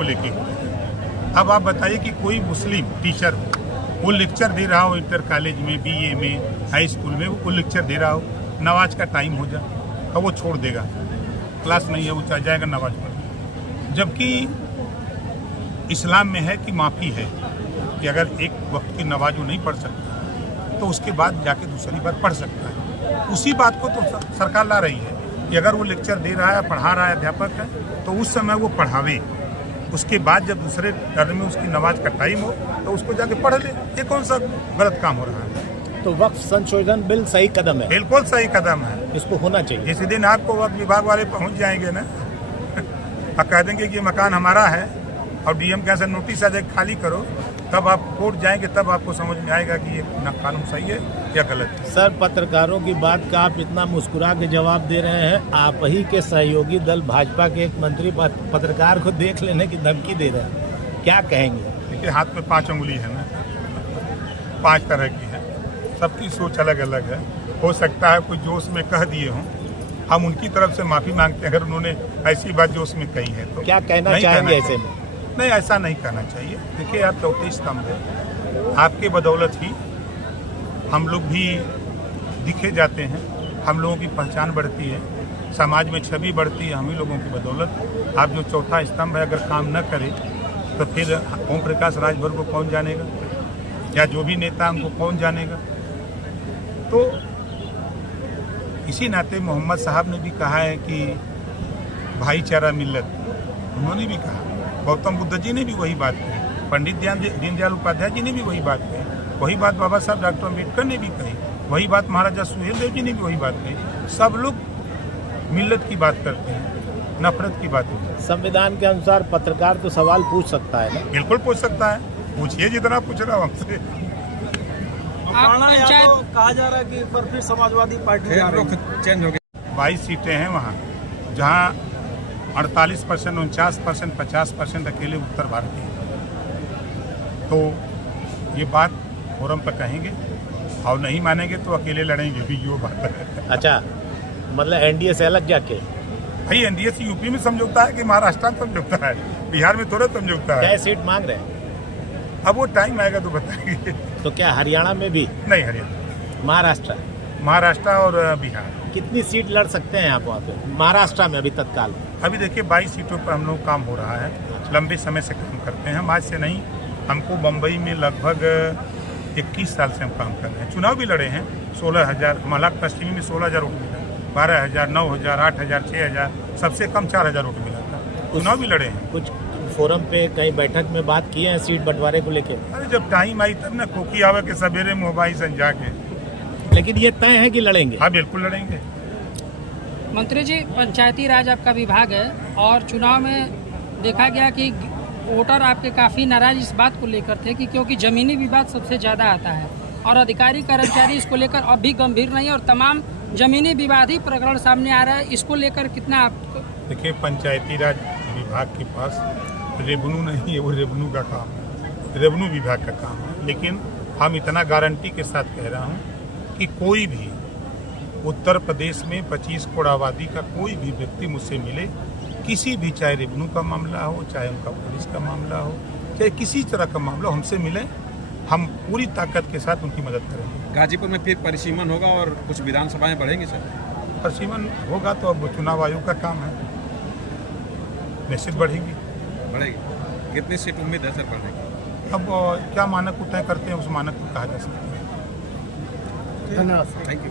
को लेके होते हैं। अब आप बताइए कि कोई मुस्लिम टीचर वो लेक्चर दे रहा हो इंटर कॉलेज में, बीए में, हाई स्कूल में, वो लेक्चर दे रहा हो, नमाज का टाइम हो जाए तो वो छोड़ देगा, क्लास नहीं है, वो चला जाएगा नमाज पढ़। जबकि इस्लाम में है कि माफ़ी है कि अगर एक वक्त की नमाज वो नहीं पढ़ सकता तो उसके बाद जाके दूसरी बार पढ़ सकता है। उसी बात को तो सरकार ला रही है कि अगर वो लेक्चर दे रहा है, पढ़ा रहा है, अध्यापक है, तो उस समय वो पढ़ावे, उसके बाद जब दूसरे टर्म में उसकी नमाज का टाइम हो तो उसको जाके पढ़ ले। ये कौन सा गलत काम हो रहा है? तो वक्फ संशोधन बिल सही कदम है, बिल्कुल सही कदम है, इसको होना चाहिए। जिस दिन आपको वक्फ विभाग वाले पहुंच जाएंगे ना और कह देंगे कि ये मकान हमारा है और डीएम कैसे नोटिस आ जाए खाली करो, तब आप कोर्ट जाएंगे, तब आपको समझ में आएगा कि ये कानून सही है या गलत है। सर, पत्रकारों की बात का आप इतना मुस्कुरा के जवाब दे रहे हैं, आप ही के सहयोगी दल भाजपा के एक मंत्री पत्रकार को देख लेने की धमकी दे रहे हैं, क्या कहेंगे? देखिए, हाथ में 5 उंगली है ना, 5 तरह की है, सबकी सोच अलग अलग है। हो सकता है कोई जोश में कह दिए हों, हम उनकी तरफ से माफ़ी मांगते हैं अगर उन्होंने ऐसी बात जोश में कही है तो। क्या कहना चाहेंगे ऐसे में? नहीं, ऐसा नहीं करना चाहिए। देखिए, आप चौथे स्तंभ है, आपके बदौलत ही हम लोग भी दिखे जाते हैं, हम लोगों की पहचान बढ़ती है, समाज में छवि बढ़ती है, हम ही लोगों की बदौलत। आप जो चौथा स्तंभ है अगर काम न करे तो फिर ओम प्रकाश राजभर को कौन जानेगा, या जो भी नेता उनको कौन जानेगा। तो इसी नाते मोहम्मद साहब ने भी कहा है कि भाईचारा मिल्लत, उन्होंने भी कहा, गौतम बुद्ध जी ने भी वही बात कही, पंडित दीनदयाल उपाध्याय जी ने भी वही बात कही, वही बात बाबा साहब डॉक्टर अम्बेडकर ने भी कही, वही बात महाराजा सुहेलदेव जी ने भी वही बात कही। सब लोग मिल्लत की बात करते हैं, नफरत की बात होती है। संविधान के अनुसार पत्रकार तो सवाल पूछ सकता है ना? बिल्कुल पूछ सकता है, पूछिए जितना पूछ रहा हूँ हमसे। कहा जा रहा है कि एक बार फिर समाजवादी पार्टी चेंज हो गई। 22 सीटें हैं वहाँ, जहाँ 48%, 49%, 50% अकेले उत्तर भारतीय हैं। तो ये बात फोरम पर कहेंगे और नहीं मानेंगे तो अकेले लड़ेंगे भी, यो बात है। अच्छा, मतलब एनडीए से अलग जाके? भाई, एनडीए से यूपी में समझौता है कि महाराष्ट्र में समझौता है, बिहार में थोड़ा समझौता है। क्या सीट मांग रहे हैं? अब वो टाइम आएगा तो बताएंगे। तो क्या हरियाणा में भी? नहीं, हरियाणा, महाराष्ट्र और बिहार। कितनी सीट लड़ सकते हैं आप वहाँ पे महाराष्ट्र में अभी तत्काल? अभी देखिए, 22 सीटों पर हम लोग काम हो रहा है, लंबे समय से काम करते हैं हम, आज से नहीं। हमको बम्बई में लगभग 21 साल से हम काम कर रहे हैं, चुनाव भी लड़े हैं। 16,000 मलाक पश्चिमी में 16,000 वोट मिला, 12,000, 9,000, 8,000, 6,000, सबसे कम 4,000 वोट मिला था। चुनाव भी लड़े हैं। कुछ फोरम पे कई बैठक में बात किए हैं सीट बंटवारे को लेके? अरे जब टाइम आई तब ना, खोकी आवे के सवेरे मोबाइल से जाके। लेकिन ये तय है कि लड़ेंगे? हाँ, बिल्कुल लड़ेंगे। मंत्री जी, पंचायती राज आपका विभाग है और चुनाव में देखा गया कि वोटर आपके काफ़ी नाराज इस बात को लेकर थे कि क्योंकि ज़मीनी विवाद सबसे ज़्यादा आता है और अधिकारी कर्मचारी इसको लेकर अब भी गंभीर नहीं है और तमाम ज़मीनी विवाद ही प्रकरण सामने आ रहा है, इसको लेकर कितना आपको? देखिए, पंचायती राज विभाग के पास रेवेन्यू नहीं है, वो रेवेन्यू का काम है, रेवेन्यू विभाग का काम है। लेकिन हम इतना गारंटी के साथ कह रहा हूँ कि कोई भी उत्तर प्रदेश में 25 करोड़ आबादी का कोई भी व्यक्ति मुझसे मिले, किसी भी, चाहे रेवेन्यू का मामला हो, चाहे उनका पुलिस का मामला हो, चाहे किसी तरह का मामला हो, हमसे मिले, हम पूरी ताकत के साथ उनकी मदद करेंगे। गाजीपुर में फिर परिसीमन होगा और कुछ विधानसभाएं बढ़ेंगी सर? परिसीमन होगा तो अब चुनाव आयोग का काम है, निश्चित बढ़ेगी। कितनी सीट उम्मीद है सर बढ़ने की? अब क्या मानक को तय करते हैं, उस मानक को कहा जा सकता है। धन्यवाद, थैंक यू।